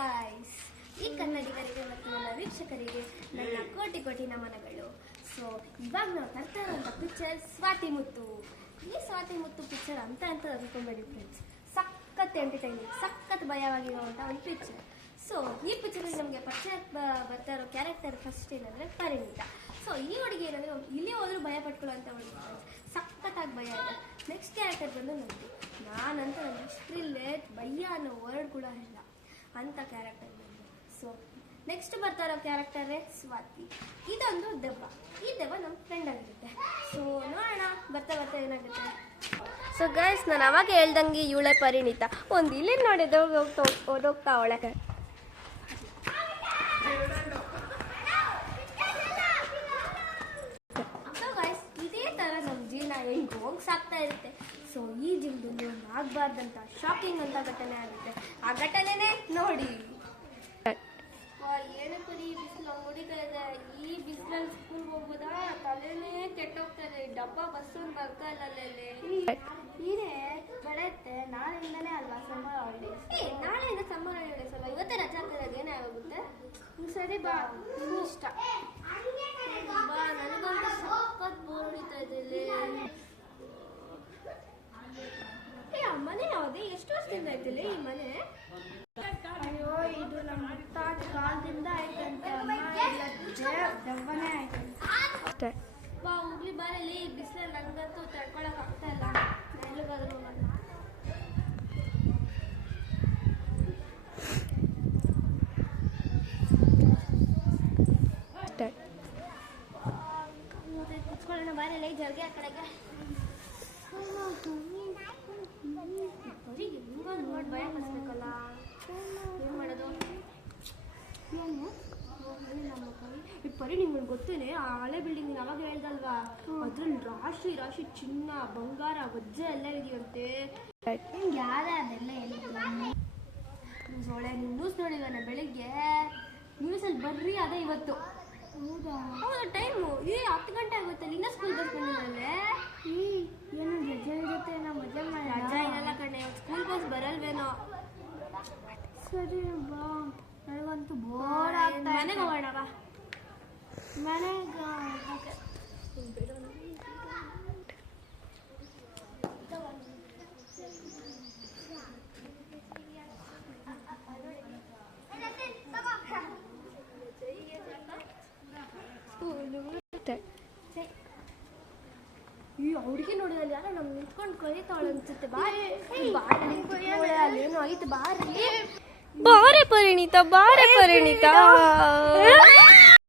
Guys, ಈ ಕನ್ನಡಿಗರಿಗೆ ಮತ್ತು ನನ್ನ ವೀಕ್ಷಕರಿಗೆ ನನ್ನ ಕೋಟಿ ಕೋಟಿ ನಮನಗಳು. ಸೊ ಇವಾಗ ನಾವು ತರ್ತಾ ಇರುವಂಥ ಪಿಕ್ಚರ್ ಸ್ವಾತಿ ಮುತ್ತು. ಈ ಸ್ವಾತಿ ಮುತ್ತು ಪಿಕ್ಚರ್ ಅಂತ ಅಂದ್ಕೊಂಬೇಡಿ ಫ್ರೆಂಡ್ಸ್, ಸಖತ್ ಎಂಟರ್ಟೈನಿಂಗ್, ಸಖತ್ ಭಯವಾಗಿರುವಂಥ ಒಂದು ಪಿಕ್ಚರ್. ಸೊ ಈ ಪಿಕ್ಚರಲ್ಲಿ ನಮಗೆ ಪರಿಚಯ ಬರ್ತಾ ಇರೋ ಕ್ಯಾರೆಕ್ಟರ್ ಫಸ್ಟ್ ಏನಂದರೆ ಪರಿಣಿತ. ಸೊ ಈ ಹುಡುಗಿ ಏನಂದರೆ ಇಲ್ಲಿ ಹೋದ್ರೂ ಭಯ ಪಟ್ಕೊಳ್ಳೋಂಥ ಹುಡುಗಿ ಫ್ರೆಂಡ್ಸ್, ಸಖತ್ತಾಗಿ ಭಯ ಇದೆ. ನೆಕ್ಸ್ಟ್ ಕ್ಯಾರೆಕ್ಟರ್ ಬಂದು ನಂದು. ನಾನಂತ ನನಗೆ ಇಷ್ಟರಿಲ್ಲೇ ಭಯ ಅನ್ನೋ ವರ್ಡ್ ಕೂಡ ಇಲ್ಲ ಅಂತ ಕ್ಯಾರೆಕ್ಟರ್ ಬಂದು. ಸೊ ನೆಕ್ಸ್ಟ್ ಬರ್ತಾ ಇರೋ ಕ್ಯಾರೆಕ್ಟರೇ ಸ್ವಾತಿ. ಇದೊಂದು ದೆವ್ವ. ಈ ದೆವ್ವ ನಮ್ಮ ಫ್ರೆಂಡ್ ಆಗಿರುತ್ತೆ. ಸೊ ನೋಡೋಣ ಬರ್ತಾ ಬರ್ತಾ ಏನಾಗುತ್ತೆ. ಸೊ ಗೈಸ್, ನಾನು ಅವಾಗ ಹೇಳ್ದಂಗೆ ಇವಳೆ ಪರಿಣಿತ. ಒಂದು ಇಲ್ಲಿ ನೋಡಿದ ಓದೋಗ್ತಾ ಅವಳೆ. ಇದೇ ಥರ ನಮ್ಮ ಜೀವನ ಹೆಂಗೆ ಹೋಗ್ಸಾಗ್ತಾ ಇರುತ್ತೆ. ಸೊ ಈ ಜೀವನದಲ್ಲಿ ಒಂದು ಆಗಬಾರ್ದಂತ ಶಾಕಿಂಗ್ ಅಂತ ಘಟನೆ ಆಗುತ್ತೆ. ಆ ಘಟನೆನೇ ನೋಡಿ. ಏನಕ್ಕರಿ ಬಿಸಿಲು ಹೊಡಿತಾ ಇದೆ. ಈ ಬಿಸಿಲಲ್ಲಿ ಸ್ಕೂಲ್ಗೆ ಹೋಗ್ಬೋದಾ? ತಲೆನೇ ಕೆಟ್ಟೋಗ್ತಾರೆ. ಡಬ್ಬ ಬಸ್ ಒಂದು ಬರ್ತಾ ಇಲ್ಲ ಅಲ್ಲೇ. ಇದೇ ಬೆಳೆಯುತ್ತೆ. ನಾಳೆಯಿಂದನೇ ಅಲ್ವಾ ಸಮ್ಮರ್ ಹಾಲಿಡೇಸ್? ನಾಳೆಯಿಂದ ಸಮ್ಮರ್ ಹಾಲಿಡೇಸ್ ಅಲ್ವಾ? ಇವತ್ತೇ ರಜಾ ಆಗ್ತಿರೋದು. ಏನೇ ಆಗೋಗುತ್ತೆ? ಸರಿ ಬಾ, ನಿನ್ನ ಇಷ್ಟ ಬಾ. ನನಗಂತೂ ಸಖತ್ ಬೋರ್ ಹೊಡಿತಾ ಇದೆ. ಆ ಮನೆ ಯಾವುದೇ? ಎಷ್ಟು ವರ್ಷದಿಂದ ಆಯ್ತಿಲ್ಲ ಈ ಮನೆ? ಅಯ್ಯೋ, ಇದು ನಮ್ಮ ತಾತ ಕಾಲದಿಂದ ಆಯ್ತಂತೆ. ದೆವ್ವನೇ ಆಯ್ತಂತೆ. ಬಾ ಹೋಗ್ಲಿ ಬಾರಲ್ಲಿ. ಬಿಸಿಲಲ್ಲಿ ನನಗಂತೂ ತಡ್ಕೊಳಕ್ ಆಗ್ತಾ ಇಲ್ಲ. ಎಲ್ಲಿಗಾದ್ರೂ ಕುತ್ಕೊಳ್ಳೋಣ ಬಾರಲ್ಲಿ. ಜರ್ಗೆ ಆ ಕಡೆಗೆ ನೋಡಿ ಭಯ ಪಡಿಸ್ಬೇಕಲ್ಲ. ಏನು ಮಾಡೋದು? ಏನು ಈ ಪರಿ ನಿಮ್ಗೆ ಗೊತ್ತೇನೆ? ಆ ಹಳೆ ಬಿಲ್ಡಿಂಗ್ ಅವಾಗ ಹೇಳ್ದಲ್ವಾ, ಅದ್ರಲ್ಲಿ ರಾಶಿ ರಾಶಿ ಚಿನ್ನ, ಬಂಗಾರ, ವಜ್ರ ಎಲ್ಲ ಇದೆಯಂತೆ. ನಿಮ್ಗೆ ಯಾರೇ ಅದೆಲ್ಲ ಹೇಳಿದ್ರು? ಸೊಳ್ಳೆ ನೀವು ನ್ಯೂಸ್ ನೋಡಿಲ್ವನ ಬೆಳಿಗ್ಗೆ? ನ್ಯೂಸಲ್ಲಿ ಬರ್ರಿ ಅದೇ ಇವತ್ತು. ಹೌದಾ? ಹೌದಾ? ಟೈಮು 10 ಗಂಟೆ ಆಗುತ್ತೆ. ಇನ್ನ ಸ್ಕೂಲ್ ಬಸ್ ಬಂದಿಲ್ಲೇ. ಏನು ರಜೆ ಇರುತ್ತೆ? ನಾವು ಮಜಾ ಮಾಡಿ. ರಜಾ ಇರಲ್ಲ ಕಣೆ, ಸ್ಕೂಲ್ ಬಸ್ ಬರಲ್ವೇನೋ. ಸರಿ ಬಾ. ನನಗಂತೂ ಬೋರ್ ಆಗ್ತಾ. ಮನೆಗೆ ಹೋಗೋಣ ಬಾ. ಮನೆಗೆ ಈ ಅವ್ರಿಗೆ ನೋಡಿದಲ್ಲಿ ಯಾರೋ ನಮ್ಗೆ ನಿಂತ್ಕೊಂಡು ಕರೀತಾವಳ ಅನ್ಸುತ್ತೆ. ಬಾರಿ ಏನೋ ಐತೆ. ಬಾರಿ ಬಾರೆ ಪರಿಣಿತ, ಬಾರೆ ಪರಿಣಿತ.